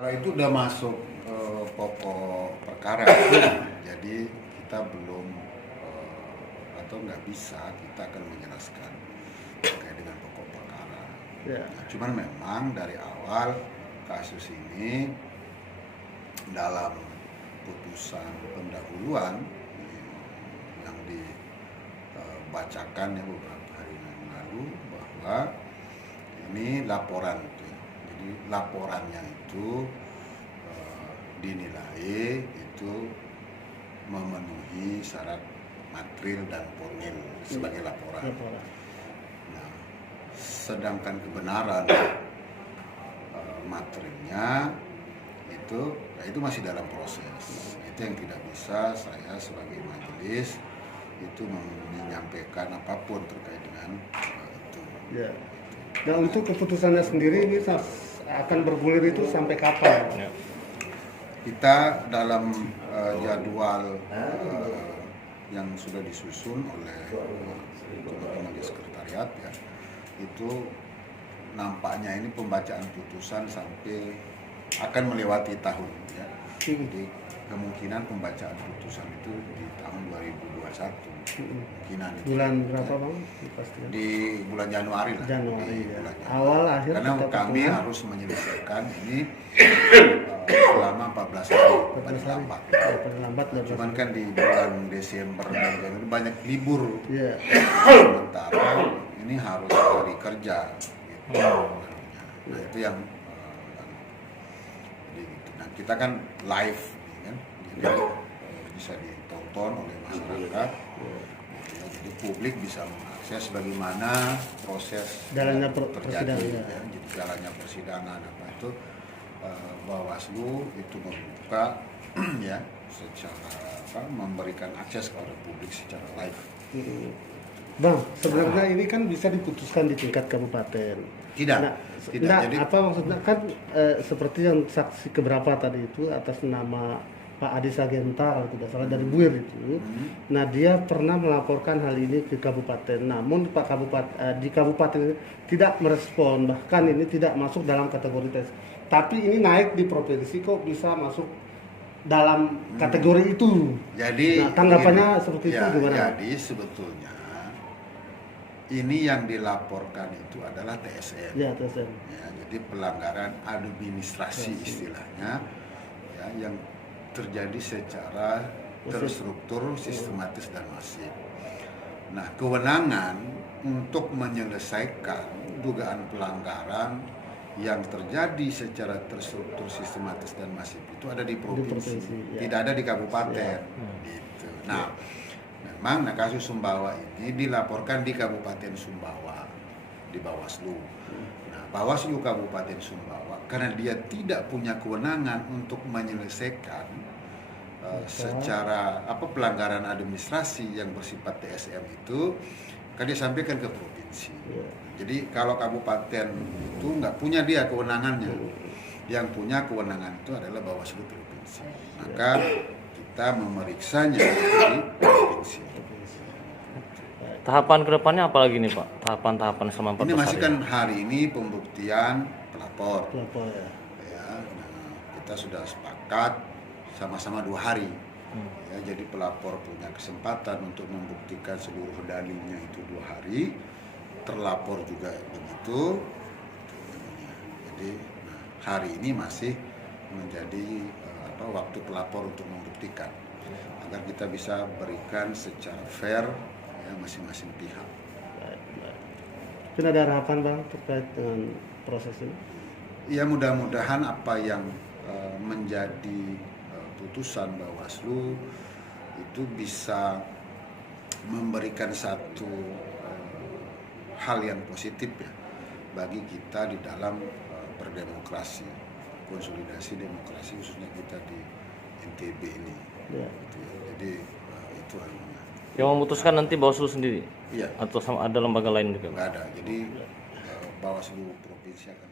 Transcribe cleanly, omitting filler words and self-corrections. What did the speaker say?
Kalau itu udah masuk pokok perkara, jadi kita belum atau nggak bisa kita akan menjelaskan terkait dengan pokok perkara. Ya. Nah, cuman memang dari awal kasus ini dalam putusan pendahuluan yang dibacakan ya beberapa hari yang lalu bahwa ini laporan. Jadi laporannya itu dinilai itu memenuhi syarat material dan formil sebagai laporan. Nah, sedangkan kebenaran materialnya itu masih dalam proses. Itu yang tidak bisa saya sebagai majelis itu menyampaikan apapun terkait dengan itu. Ya. Nah, untuk keputusannya sendiri ini akan bergulir itu sampai kapan? Ya. Kita dalam jadwal yang sudah disusun oleh Majelis Sekretariat ya, itu nampaknya ini pembacaan putusan sampai akan melewati tahun ya. Jadi kemungkinan pembacaan putusan itu di tahun 2021. Kemungkinan itu. Bulan berapa Bang? Di bulan Januari lah. Januari ya. Bulan Januari. Awal akhir karena kita kami ketemu. harus menyelesaikan ini selama 14 hari paling lambat. Cuman kan di bulan Desember dan Januari banyak libur. Yeah. Sementara ini harus hari kerja. Gitu. Nah itu yang nah, kita kan live, kan? Jadi bisa ditonton oleh masyarakat. Ya, jadi publik bisa mengakses bagaimana proses jalannya terjadi, persidangan. Ya. Jadi jalannya persidangan apa itu Bawaslu itu membuka ya secara memberikan akses kepada publik secara live. Bang, sebenarnya ini kan bisa diputuskan di tingkat kabupaten. Tidak. Tidak. Jadi apa maksudnya kan seperti yang saksi keberapa tadi itu atas nama Pak Adi Sagenta kalau tidak salah dari Buir itu. Nah, dia pernah melaporkan hal ini ke kabupaten. Namun Pak di kabupaten ini tidak merespon, bahkan ini tidak masuk dalam kategori tes. Tapi ini naik di provinsi kok bisa masuk dalam kategori itu. Jadi nah, tanggapannya seperti ya, itu gimana? Jadi sebetulnya ini yang dilaporkan itu adalah TSM. Ya, TSM. Ya, jadi pelanggaran administrasi istilahnya ya, yang terjadi secara terstruktur, sistematis dan masif. Nah, kewenangan untuk menyelesaikan dugaan pelanggaran yang terjadi secara terstruktur, sistematis dan masif itu ada di provinsi, ya. Tidak ada di kabupaten. Gitu. Nah, memang kasus Sumbawa ini dilaporkan di Kabupaten Sumbawa di Bawaslu. Nah, Bawaslu Kabupaten Sumbawa karena dia tidak punya kewenangan untuk menyelesaikan secara pelanggaran administrasi yang bersifat TSM itu, kan disampaikan ke provinsi. Jadi kalau kabupaten itu nggak punya dia kewenangannya, yang punya kewenangan itu adalah Bawaslu provinsi. Maka kita memeriksanya di provinsi. Tahapan kedepannya apa lagi nih Pak? Tahapan-tahapan selama 14 hari. Ini masih kan hari ini pembuktian pelapor. Ya. Ya, nah, kita sudah sepakat sama-sama 2 hari. Ya, jadi pelapor punya kesempatan untuk membuktikan seluruh dalilnya itu 2 hari. Terlapor juga begitu. Jadi hari ini masih menjadi waktu pelapor untuk membuktikan agar kita bisa berikan secara fair ya, masing-masing pihak. Mungkin ada harapan Bang terkait dengan proses ini? Ya mudah-mudahan apa yang menjadi putusan Bawaslu itu bisa memberikan satu hal yang positif ya bagi kita di dalam berdemokrasi, konsolidasi demokrasi khususnya kita di NTB ini. Ya. Gitu ya. Jadi itu artinya. Yang memutuskan nanti Bawaslu sendiri? Iya. Atau ada lembaga lain juga? Nggak ada. Jadi Bawaslu provinsi akan